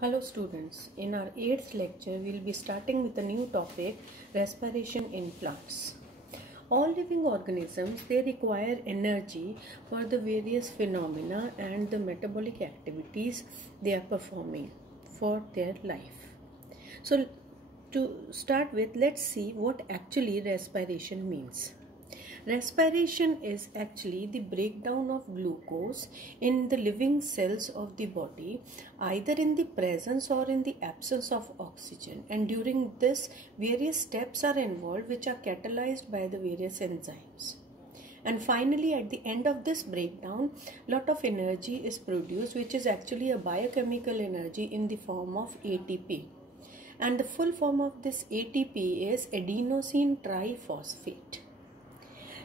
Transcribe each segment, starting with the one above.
Hello students, in our 8th lecture we will be starting with a new topic, respiration in plants. All living organisms, they require energy for the various phenomena and the metabolic activities they are performing for their life. So to start with, let's see what actually respiration means. Respiration is actually the breakdown of glucose in the living cells of the body, either in the presence or in the absence of oxygen. And during this, various steps are involved which are catalyzed by the various enzymes. And finally, at the end of this breakdown, lot of energy is produced, which is actually a biochemical energy in the form of ATP. And the full form of this ATP is adenosine triphosphate.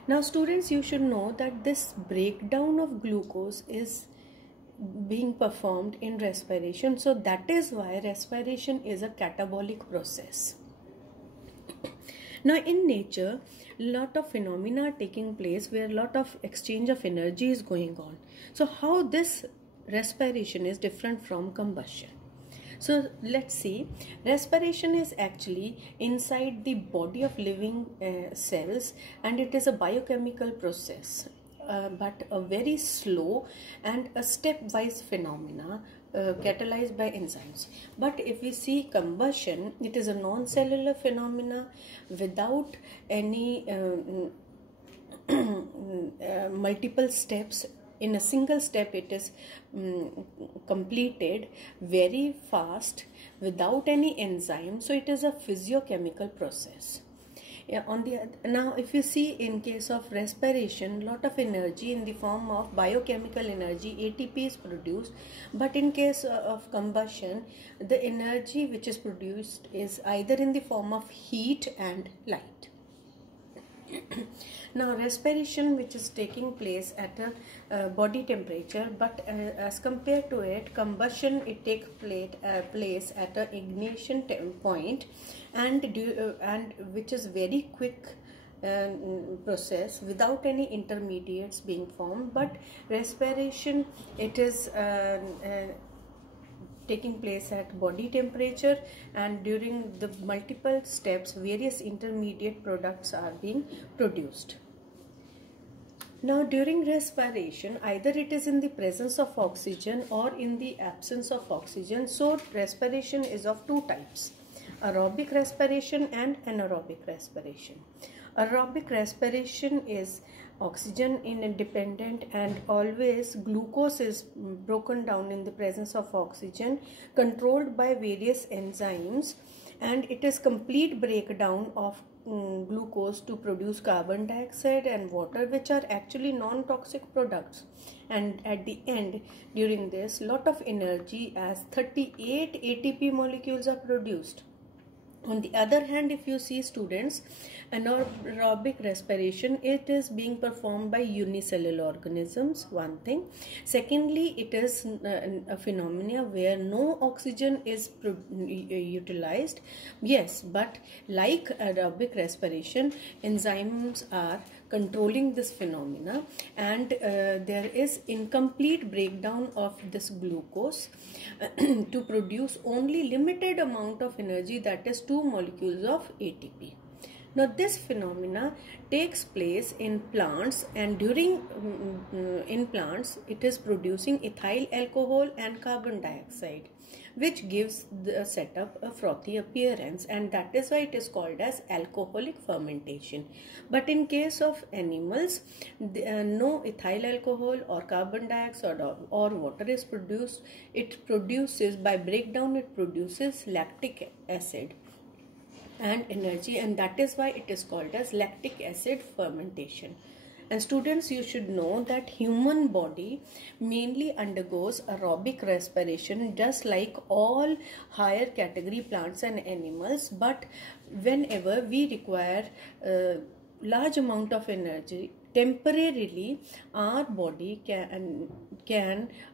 Now students, you should know that this breakdown of glucose is being performed in respiration. So that is why respiration is a catabolic process. Now in nature, lot of phenomena are taking place where lot of exchange of energy is going on. So how this respiration is different from combustion? So let's see, respiration is actually inside the body of living cells, and it is a biochemical process, but a very slow and a stepwise phenomena catalyzed by enzymes. But if we see combustion, it is a non-cellular phenomena without any multiple steps. In a single step, it is completed very fast without any enzyme. So it is a physiochemical process. Now if you see, in case of respiration, lot of energy in the form of biochemical energy, ATP, is produced. But in case of combustion, the energy which is produced is either in the form of heat and light. Now respiration, which is taking place at a body temperature, but as compared to it, combustion, it takes place at a ignition point, and which is very quick process without any intermediates being formed. But respiration, it is taking place at body temperature, and during the multiple steps, various intermediate products are being produced. Now during respiration, either it is in the presence of oxygen or in the absence of oxygen. So respiration is of two types, aerobic respiration and anaerobic respiration. Aerobic respiration is oxygen independent, and always glucose is broken down in the presence of oxygen, controlled by various enzymes, and it is complete breakdown of glucose to produce carbon dioxide and water, which are actually non-toxic products. And at the end, during this, lot of energy as 38 ATP molecules are produced. On the other hand, if you see students, anaerobic respiration, it is being performed by unicellular organisms, one thing. Secondly, it is a phenomena where no oxygen is utilized. Yes, but like aerobic respiration, enzymes are controlling this phenomena, and there is incomplete breakdown of this glucose to produce only limited amount of energy, that is 2 molecules of ATP. Now this phenomena takes place in plants, and during in plants it is producing ethyl alcohol and carbon dioxide, which gives the setup a frothy appearance, and that is why it is called as alcoholic fermentation. But in case of animals, no ethyl alcohol or carbon dioxide or water is produced. It produces, by breakdown, it produces lactic acid and energy, and that is why it is called as lactic acid fermentation. And students, you should know that human body mainly undergoes aerobic respiration, just like all higher category plants and animals. But whenever we require large amount of energy temporarily our body can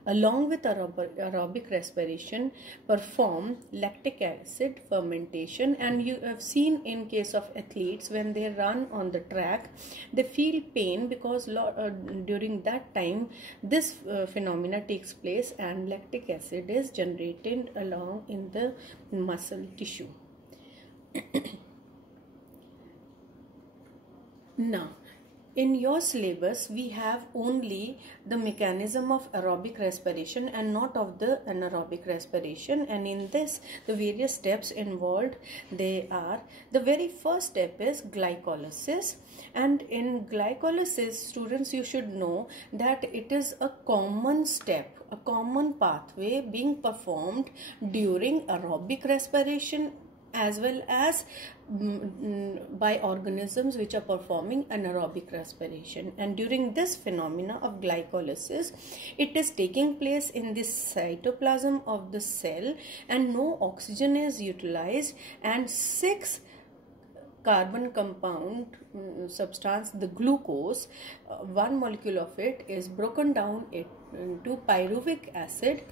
along with aerobic respiration perform lactic acid fermentation. And you have seen in case of athletes, when they run on the track, they feel pain because during that time this phenomena takes place and lactic acid is generated along in the muscle tissue. Now, in your syllabus, we have only the mechanism of aerobic respiration and not of the anaerobic respiration. And in this, the various steps involved, they are, the very first step is glycolysis. And in glycolysis, students, you should know that it is a common step, a common pathway being performed during aerobic respiration as well as by organisms which are performing anaerobic respiration. And during this phenomena of glycolysis, it is taking place in the cytoplasm of the cell and no oxygen is utilized, and 6 carbon compound substance, the glucose, one molecule of it is broken down into pyruvic acid.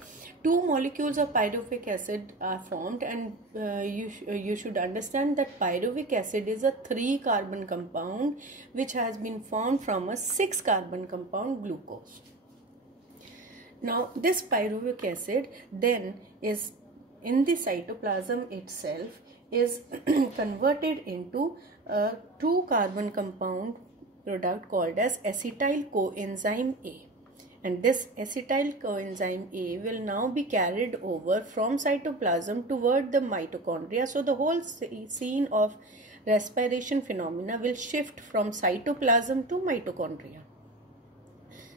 2 molecules of pyruvic acid are formed, and you should understand that pyruvic acid is a 3 carbon compound which has been formed from a 6 carbon compound glucose. Now this pyruvic acid then is in the cytoplasm itself is converted into a 2 carbon compound product called as acetyl coenzyme A. And this acetyl coenzyme A will now be carried over from cytoplasm toward the mitochondria. So the whole scene of respiration phenomena will shift from cytoplasm to mitochondria.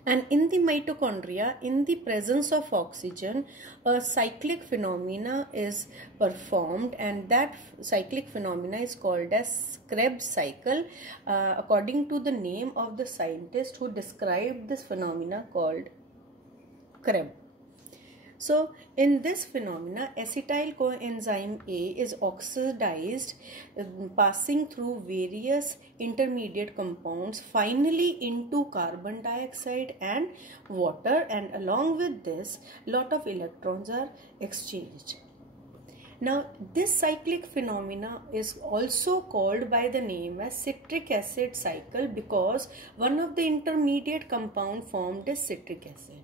And in the mitochondria, in the presence of oxygen, a cyclic phenomena is performed, and that cyclic phenomena is called as Krebs cycle, according to the name of the scientist who described this phenomena called Krebs. So in this phenomena, acetyl coenzyme A is oxidized, passing through various intermediate compounds, finally into carbon dioxide and water, and along with this, lot of electrons are exchanged. Now this cyclic phenomena is also called by the name as citric acid cycle, because one of the intermediate compound formed is citric acid.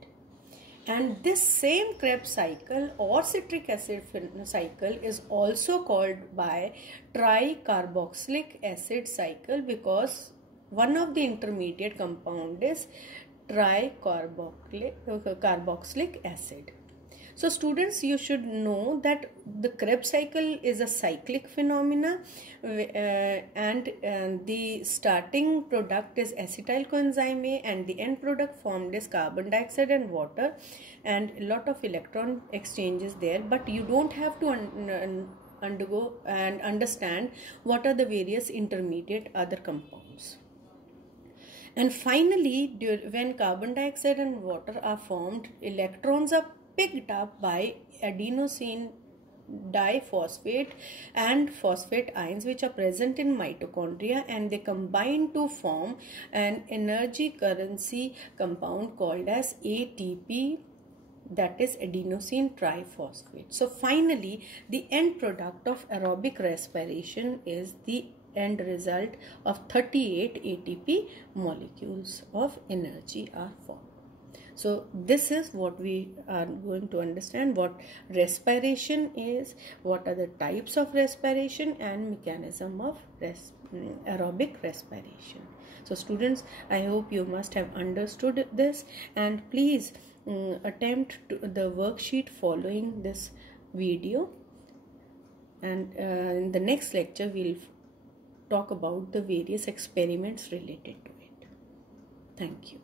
And this same Krebs cycle or citric acid cycle is also called by tricarboxylic acid cycle, because one of the intermediate compound is tricarboxylic acid. So students, you should know that the Krebs cycle is a cyclic phenomena, and the starting product is acetyl coenzyme A, and the end product formed is carbon dioxide and water, and a lot of electron exchanges there. But you don't have to undergo and understand what are the various intermediate other compounds. And finally, when carbon dioxide and water are formed, electrons are picked up by adenosine diphosphate and phosphate ions which are present in mitochondria, and they combine to form an energy currency compound called as ATP, that is adenosine triphosphate. So finally, the end product of aerobic respiration is the end result of 38 ATP molecules of energy are formed. So this is what we are going to understand, what respiration is, what are the types of respiration, and mechanism of aerobic respiration. So students, I hope you must have understood this, and please attempt the worksheet following this video, and in the next lecture we'll talk about the various experiments related to it. Thank you.